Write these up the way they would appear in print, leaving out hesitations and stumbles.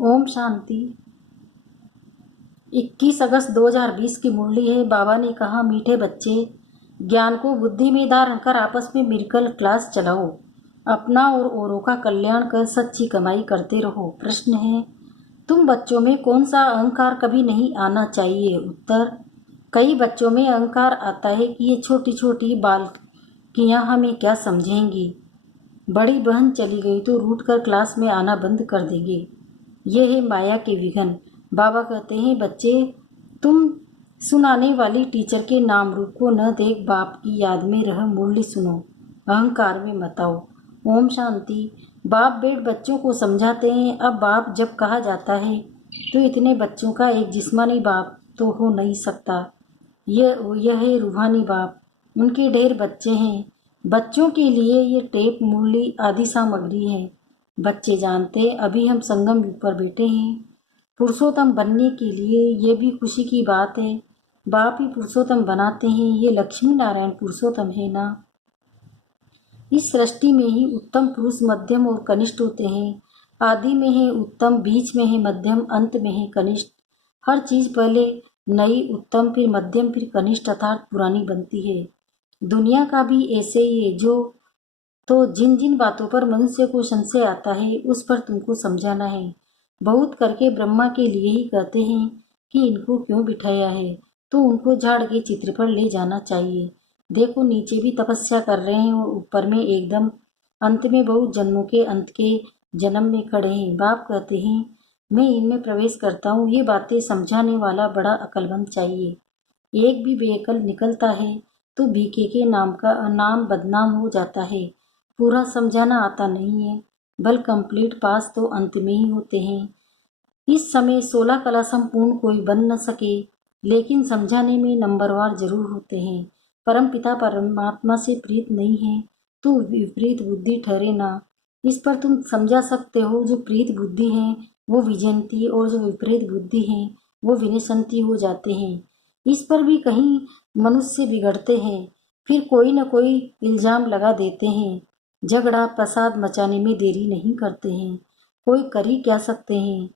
ओम शांति। 21 अगस्त 2020 की मुरली है। बाबा ने कहा, मीठे बच्चे, ज्ञान को बुद्धि में धारण कर आपस में मिलकर क्लास चलाओ। अपना और औरों का कल्याण कर सच्ची कमाई करते रहो। प्रश्न है, तुम बच्चों में कौन सा अहंकार कभी नहीं आना चाहिए? उत्तर, कई बच्चों में अहंकार आता है कि ये छोटी छोटी बालकियां हमें क्या समझेंगी। बड़ी बहन चली गई तो रूठ कर क्लास में आना बंद कर देंगे। ये है माया के विघन। बाबा कहते हैं, बच्चे, तुम सुनाने वाली टीचर के नाम रूप को न देख, बाप की याद में रह मुरली सुनो, अहंकार में मत आओ। ओम शांति। बाप बेट बच्चों को समझाते हैं। अब बाप जब कहा जाता है तो इतने बच्चों का एक जिस्मानी बाप तो हो नहीं सकता। यह है रूहानी बाप। उनके ढेर बच्चे हैं। बच्चों के लिए ये टेप, मुरली आदि सामग्री है। बच्चे जानते, अभी हम संगम युग पर बैठे हैं। पुरुषोत्तम बनने के लिए ये भी खुशी की बात है। बाप ही पुरुषोत्तम बनाते हैं। ये लक्ष्मी नारायण पुरुषोत्तम है ना। इस सृष्टि में ही उत्तम पुरुष मध्यम और कनिष्ठ होते हैं। आदि में है उत्तम, बीच में है मध्यम, अंत में है कनिष्ठ। हर चीज पहले नई, उत्तम, फिर मध्यम, फिर कनिष्ठ अर्थात पुरानी बनती है। दुनिया का भी ऐसे ही है। तो जिन जिन बातों पर मनुष्य को संशय आता है उस पर तुमको समझाना है। बहुत करके ब्रह्मा के लिए ही कहते हैं कि इनको क्यों बिठाया है, तो उनको झाड़ के चित्र पर ले जाना चाहिए। देखो, नीचे भी तपस्या कर रहे हैं और ऊपर में एकदम अंत में बहुत जन्मों के अंत के जन्म में खड़े हैं। बाप कहते हैं, मैं इनमें प्रवेश करता हूँ। ये बातें समझाने वाला बड़ा अक्लमंद चाहिए। एक भी बेअकल निकलता है तो बीके के नाम बदनाम हो जाता है। पूरा समझाना आता नहीं है, बल कंप्लीट पास तो अंत में ही होते हैं। इस समय 16 कला संपूर्ण कोई बन न सके, लेकिन समझाने में नंबरवार जरूर होते हैं। परम पिता परमात्मा से प्रीत नहीं है तो विपरीत बुद्धि ठहरे ना। इस पर तुम समझा सकते हो। जो प्रीत बुद्धि है वो विजयंती, और जो विपरीत बुद्धि है वो विनशंती हो जाते हैं। इस पर भी कहीं मनुष्य बिगड़ते हैं, फिर कोई न कोई इल्जाम लगा देते हैं। झगड़ा प्रसाद मचाने में देरी नहीं करते हैं। कोई कर ही क्या सकते हैं।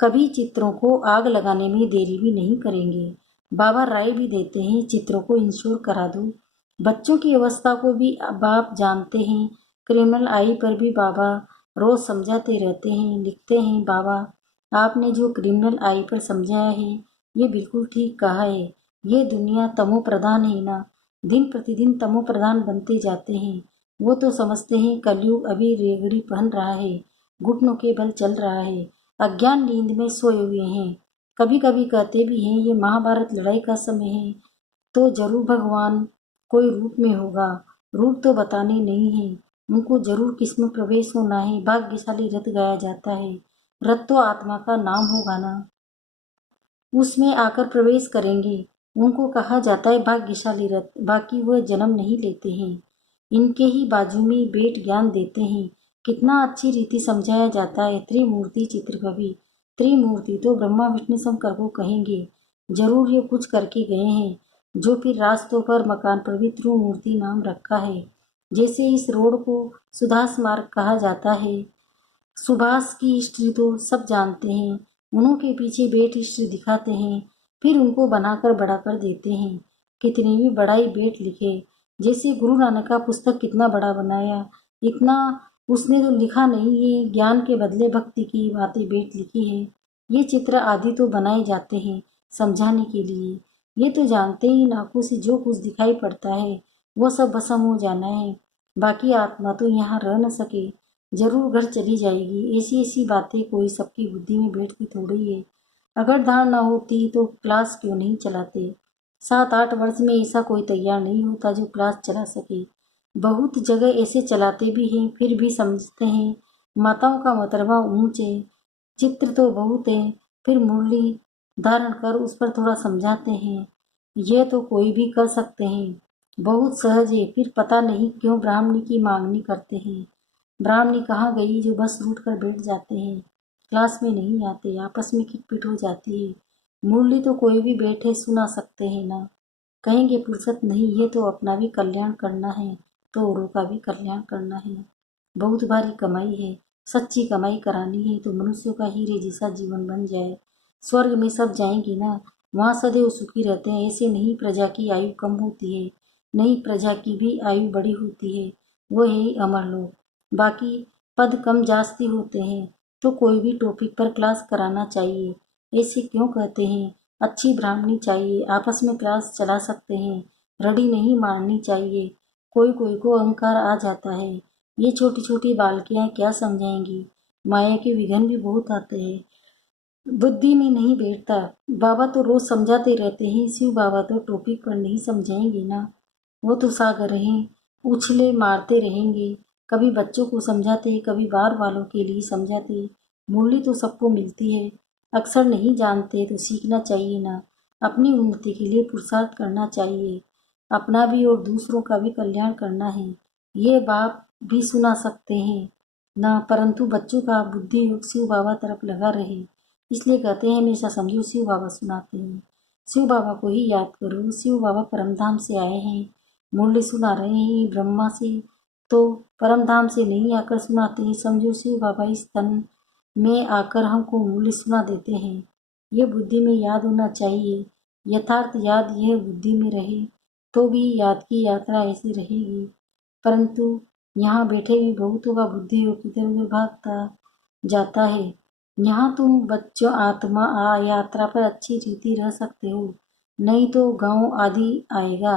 कभी चित्रों को आग लगाने में देरी भी नहीं करेंगे। बाबा राय भी देते हैं, चित्रों को इंश्योर करा दो। बच्चों की अवस्था को भी बाप जानते हैं। क्रिमिनल आई पर भी बाबा रोज समझाते रहते हैं, लिखते हैं। बाबा, आपने जो क्रिमिनल आई पर समझाया है ये बिल्कुल ठीक कहा है। ये दुनिया तमो प्रधान है ना। दिन प्रतिदिन तमो प्रधान बनते जाते हैं। वो तो समझते हैं कलयुग अभी रेगड़ी पहन रहा है, घुटनों के बल चल रहा है, अज्ञान नींद में सोए हुए हैं। कभी कभी कहते भी हैं ये महाभारत लड़ाई का समय है, तो जरूर भगवान कोई रूप में होगा। रूप तो बताने नहीं है, उनको जरूर किसमें प्रवेश होना है। भाग्यशाली रथ गाया जाता है। रथ तो आत्मा का नाम होगा ना, उसमें आकर प्रवेश करेंगे। उनको कहा जाता है भाग्यशाली रथ, बाकी वह जन्म नहीं लेते हैं। इनके ही बाजू में बेट ज्ञान देते हैं। कितना अच्छी रीति समझाया जाता है। त्रिमूर्ति चित्रकवि, त्रिमूर्ति तो ब्रह्मा विष्णु शंकर को कहेंगे। जरूर ये कुछ करके गए हैं, जो फिर रास्तों पर मकान पर भी त्रिमूर्ति नाम रखा है। जैसे इस रोड को सुधास मार्ग कहा जाता है। सुभाष की हिस्ट्री तो सब जानते हैं। उन्हों के पीछे बेट हिस्ट्री दिखाते हैं, फिर उनको बनाकर बड़ा कर देते हैं। कितनी भी बड़ाई बेट लिखे। जैसे गुरु नानक का पुस्तक कितना बड़ा बनाया, इतना उसने तो लिखा नहीं है। ज्ञान के बदले भक्ति की बातें बेट लिखी है। ये चित्र आदि तो बनाए जाते हैं समझाने के लिए। ये तो जानते ही आंखों से जो कुछ दिखाई पड़ता है वो सब भस्म हो जाना है। बाकी आत्मा तो यहाँ रह न सके, जरूर घर चली जाएगी। ऐसी ऐसी बातें कोई सबकी बुद्धि में बैठती थोड़ी है। अगर धारणा होती तो क्लास क्यों नहीं चलाते। 7-8 वर्ष में ऐसा कोई तैयार नहीं होता जो क्लास चला सके। बहुत जगह ऐसे चलाते भी हैं, फिर भी समझते हैं माताओं का मतरबा ऊंचे, चित्र तो बहुत है, फिर मुरली धारण कर उस पर थोड़ा समझाते हैं। यह तो कोई भी कर सकते हैं, बहुत सहज है। फिर पता नहीं क्यों ब्राह्मणी की मांगनी करते हैं। ब्राह्मणी कहाँ गई जो बस रूठ कर बैठ जाते हैं, क्लास में नहीं आते, आपस में खिटपिट हो जाती है। मुरली तो कोई भी बैठे सुना सकते हैं ना। कहेंगे फुर्सत नहीं है तो अपना भी कल्याण करना है, तो औरों का भी कल्याण करना है। बहुत भारी कमाई है। सच्ची कमाई करानी है तो मनुष्यों का हीरे जैसा जीवन बन जाए। स्वर्ग में सब जाएंगे ना, वहाँ सदैव सुखी रहते हैं। ऐसे नहीं प्रजा की आयु कम होती है, नहीं प्रजा की भी आयु बड़ी होती है, वो है अमर लोग। बाकी पद कम जास्ती होते हैं तो कोई भी टॉपिक पर क्लास कराना चाहिए। ऐसे क्यों कहते हैं? अच्छी ब्राह्मणी चाहिए, आपस में क्लास चला सकते हैं, रड़ी नहीं मारनी चाहिए। कोई कोई को अहंकार आ जाता है, ये छोटी छोटी बालकियां क्या समझाएंगी। माया के विघन भी बहुत आते हैं, बुद्धि में नहीं बैठता। बाबा तो रोज समझाते रहते हैं, शिव बाबा तो टॉपिक पर नहीं समझाएंगे ना, वो तो सागर हैं, उछले मारते रहेंगे। कभी बच्चों को समझाते, कभी बार वालों के लिए समझाते। मूल्य तो सबको मिलती है, अक्सर नहीं जानते तो सीखना चाहिए ना। अपनी उन्नति के लिए पुरुषार्थ करना चाहिए, अपना भी और दूसरों का भी कल्याण करना है। ये बाप भी सुना सकते हैं ना, परंतु बच्चों का बुद्धि योग शिव बाबा तरफ लगा रहे, इसलिए कहते हैं हमेशा समझो शिव बाबा सुनाते हैं। शिव बाबा को ही याद करो, शिव बाबा परमधाम से आए हैं, मूल्य सुना रहे हैं ब्रह्मा से, तो परमधाम से नहीं आकर सुनाते हैं। समझो शिव बाबा इस तन में आकर हमको मूल्य सुना देते हैं। ये बुद्धि में याद होना चाहिए। यथार्थ याद यह बुद्धि में रहे तो भी याद की यात्रा ऐसी रहेगी। परंतु यहाँ बैठे भी बहुतों का बुद्धि योग इधर उधर भागता जाता है। यहाँ तुम बच्चों आत्मा यात्रा पर अच्छी रीति रह सकते हो, नहीं तो गांव आदि आएगा,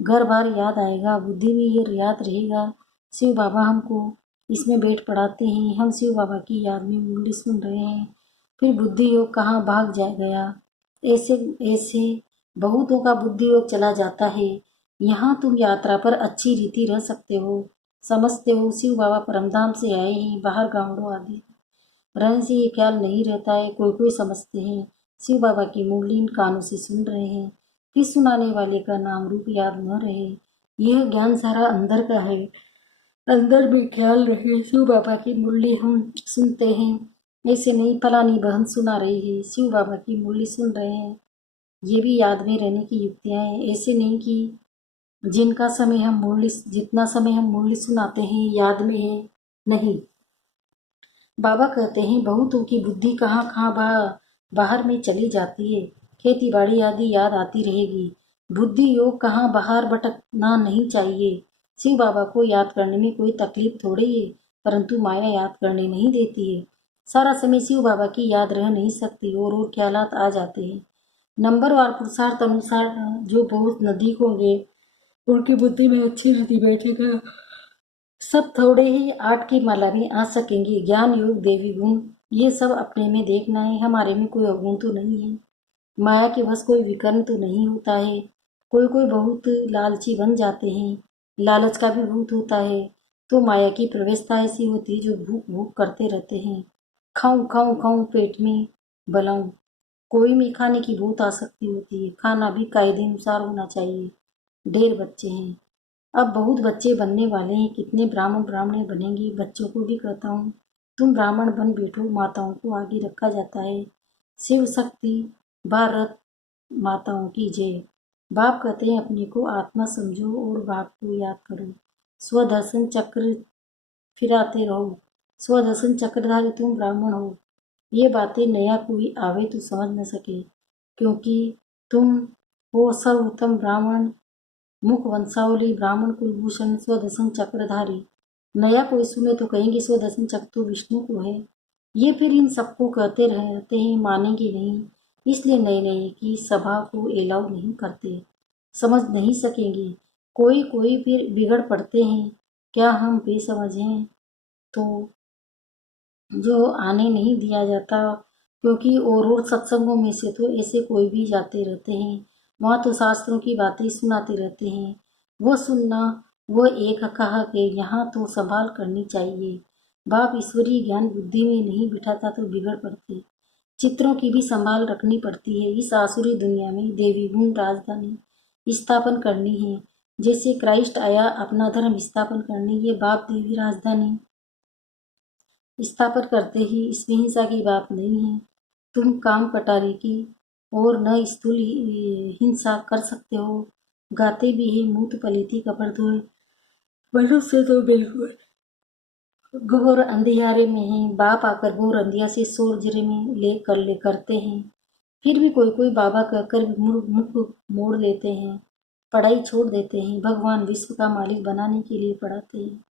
घर बार याद आएगा, बुद्धि में ये याद रहेगा। शिव बाबा हमको इसमें बैठ पढ़ाते हैं, हम शिव बाबा की याद में मूल्य सुन रहे हैं, फिर बुद्धि योग कहाँ भाग जा गया। ऐसे ऐसे बहुतों का बुद्धि योग चला जाता है। यहाँ तुम यात्रा पर अच्छी रीति रह सकते हो, समझते हो शिव बाबा परमधाम से आए हैं, बाहर गांवों आदि रहने से ये ख्याल नहीं रहता है। कोई कोई समझते हैं शिव बाबा की मुरली इन कानों से सुन रहे हैं, फिर सुनाने वाले का नाम रूप याद न रहे। यह ज्ञान सारा अंदर का है, अंदर में ख्याल रहे शिव बाबा की मुरली हम सुनते हैं। ऐसे नहीं फलानी बहन सुना रही है, शिव बाबा की मुरली सुन रहे हैं, ये भी याद में रहने की युक्तियाँ हैं। ऐसे नहीं कि जिनका समय हम मुरली जितना समय हम मुरली सुनाते हैं याद में है, नहीं। बाबा कहते हैं बहुतों की बुद्धि कहाँ कहाँ बाहर में चली जाती है, खेती बाड़ी आदि याद आती रहेगी। बुद्धि योग कहाँ बाहर भटकना नहीं चाहिए। शिव बाबा को याद करने में कोई तकलीफ थोड़ी है, परंतु माया याद करने नहीं देती है। सारा समय शिव बाबा की याद रह नहीं सकती और ख्यालात आ जाते हैं। नंबरवार पुरुषार्थ अनुसार जो बहुत नजदीक होंगे उनकी बुद्धि में अच्छी रीति बैठेगा, सब थोड़े ही आठ की माला में आ सकेंगे। ज्ञान योग देवी गुण ये सब अपने में देखना है, हमारे में कोई अवगुण तो नहीं है, माया के बस कोई विकर्ण तो नहीं होता है। कोई कोई बहुत लालची बन जाते हैं, लालच का भी भूत होता है, तो माया की प्रवेशता ऐसी होती है जो भूख भूख करते रहते हैं, खाऊं खाऊं खाऊं पेट में बलाऊं। कोई में खाने की बहुत आसक्ति होती है, खाना भी कायदे अनुसार होना चाहिए। ढेर बच्चे हैं, अब बहुत बच्चे बनने वाले हैं, कितने ब्राह्मण ब्राह्मणी बनेंगे। बच्चों को भी कहता हूँ तुम ब्राह्मण बन बैठो, माताओं को आगे रखा जाता है। शिव शक्ति भारत माताओं की जय। बाप कहते हैं अपने को आत्मा समझो और बाप को याद करो, स्वदर्शन चक्र फिराते रहो, स्वदर्शन चक्रधारी तुम ब्राह्मण हो। ये बातें नया कोई आवे तो समझ न सके, क्योंकि तुम हो सर्वोत्तम ब्राह्मण, मुख वंशावली ब्राह्मण कुलभूषण स्वदर्शन चक्रधारी। नया कोई सुने तो कहेंगे स्वदर्शन चक्र तो विष्णु को है। ये फिर इन सबको कहते रहते हैं, मानेंगे नहीं, इसलिए नए नए की सभा को एलाउ नहीं करते, समझ नहीं सकेंगे। कोई कोई फिर बिगड़ पड़ते हैं, क्या हम बेसमझ हैं तो जो आने नहीं दिया जाता, क्योंकि और सत्संगों में से तो ऐसे कोई भी जाते रहते हैं, वहाँ तो शास्त्रों की बातें सुनाते रहते हैं, वो सुनना वो एक कहा कि यहाँ तो संभाल करनी चाहिए। बाप ईश्वरीय ज्ञान बुद्धि में नहीं बिठाता तो बिगड़ पड़ते, चित्रों की भी संभाल रखनी पड़ती है। इस आसुरी दुनिया में देवी गुण राजधानी स्थापन करनी है, जैसे क्राइस्ट आया अपना धर्म स्थापन करने, ये बाप देवी राजधानी स्थापित करते ही इसमें हिंसा की बात नहीं है। तुम काम कटारे की और न स्थूल हिंसा कर सकते हो। गाते भी है मूत पलीती कपड़ धोए, मनुष्य तो बिल्कुल घोर अंधियारे में हैं, बाप आकर घोर अंधिया से सोजरे में ले करते हैं। फिर भी कोई कोई बाबा कहकर मुख मोड़ लेते हैं, पढ़ाई छोड़ देते हैं। भगवान विश्व का मालिक बनाने के लिए पढ़ाते हैं।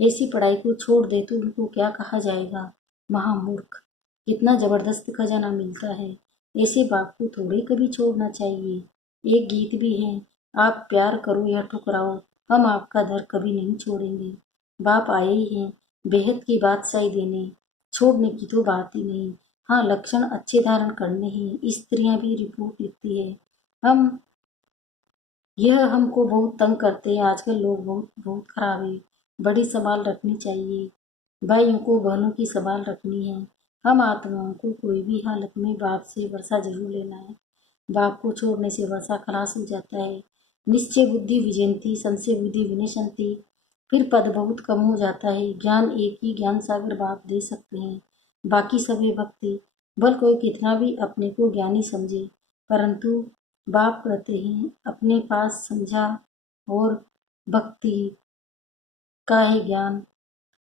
ऐसी पढ़ाई को छोड़ दे तो उनको क्या कहा जाएगा? महामूर्ख। कितना जबरदस्त खजाना मिलता है, ऐसे बाप को थोड़े कभी छोड़ना चाहिए। एक गीत भी है, आप प्यार करो या ठुकराओ, हम आपका दर कभी नहीं छोड़ेंगे। बाप आए ही हैं बेहद की बादशाही देने, छोड़ने की तो बात ही नहीं। हाँ, लक्षण अच्छे धारण करने हैं। स्त्रियां भी रिपोर्ट लिखती है, हम यह हमको बहुत तंग करते हैं। आजकल लोग बहुत बहुत खराब है। बड़ी संभाल रखनी चाहिए। भाइयों को बहनों की संभाल रखनी है। हम आत्माओं को कोई भी हालत में बाप से वर्षा जरूर लेना है। बाप को छोड़ने से वर्षा खलास हो जाता है। निश्चय बुद्धि विजयंती, संशय बुद्धि विनशंति। फिर पद बहुत कम हो जाता है। ज्ञान एक ही ज्ञान सागर बाप दे सकते हैं, बाकी सभी भक्ति। भल कोई कितना भी अपने को ज्ञानी समझे, परंतु बाप कहते हैं अपने पास समझा और भक्ति का है ज्ञान।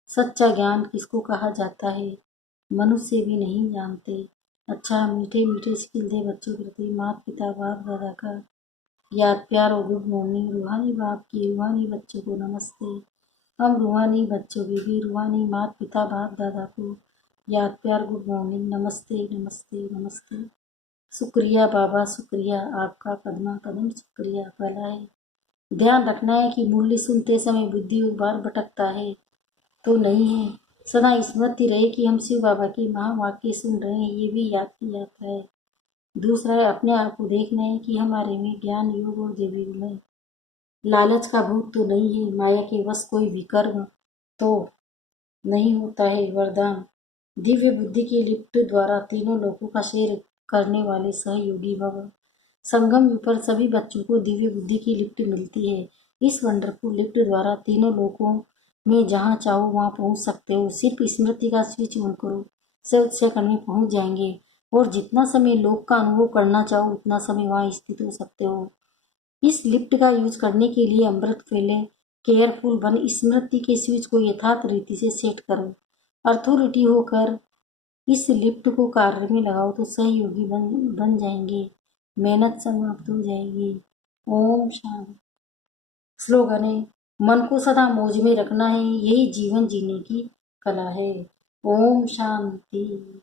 सच्चा ज्ञान किसको कहा जाता है, मनुष्य भी नहीं जानते। अच्छा, मीठे मीठे स्किल दे बच्चों के प्रति माता पिता बाप दादा का याद प्यार और गुड मॉर्निंग। रूहानी बाप की रूहानी बच्चों को नमस्ते। हम रूहानी बच्चों की भी रूहानी माता पिता बाप दादा को याद प्यार गुड मॉर्निंग, नमस्ते नमस्ते नमस्ते। शुक्रिया बाबा, शुक्रिया आपका कदमा कदम शुक्रिया फैला है। ध्यान रखना है कि मुरली सुनते समय बुद्धि एक बार भटकता है तो नहीं है। सदा स्मृति रहे कि हम शिव बाबा के महावाक्य सुन रहे हैं, ये भी याद किया जाता है। दूसरा है अपने आप को देखना है कि हमारे में ज्ञान योग और देवी गुण है। लालच का भूत तो नहीं है, माया के वश कोई विकर्म तो नहीं होता है। वरदान दिव्य बुद्धि के लिफ्ट द्वारा तीनों लोगों का शेयर करने वाले सहयोगी भव। संगम पर सभी बच्चों को दिव्य बुद्धि की लिफ्ट मिलती है। इस वंडरफुल लिफ्ट द्वारा तीनों लोगों में जहाँ चाहो वहाँ पहुँच सकते हो। सिर्फ स्मृति का स्विच ऑन करो, 7 सेकंड में पहुँच जाएंगे। और जितना समय लोक का अनुभव करना चाहो उतना समय वहाँ स्थित हो सकते हो। इस लिफ्ट का यूज करने के लिए अमृत फैले, केयरफुल बन, स्मृति के स्विच को यथार्थ रीति से सेट करो। अथॉरिटी होकर इस लिफ्ट को कार्य में लगाओ तो सहयोगी बन जाएंगे। मेहनत समाप्त हो जाएगी। ओम शांति। स्लोगन है, मन को सदा मौज में रखना है, यही जीवन जीने की कला है। ओम शांति।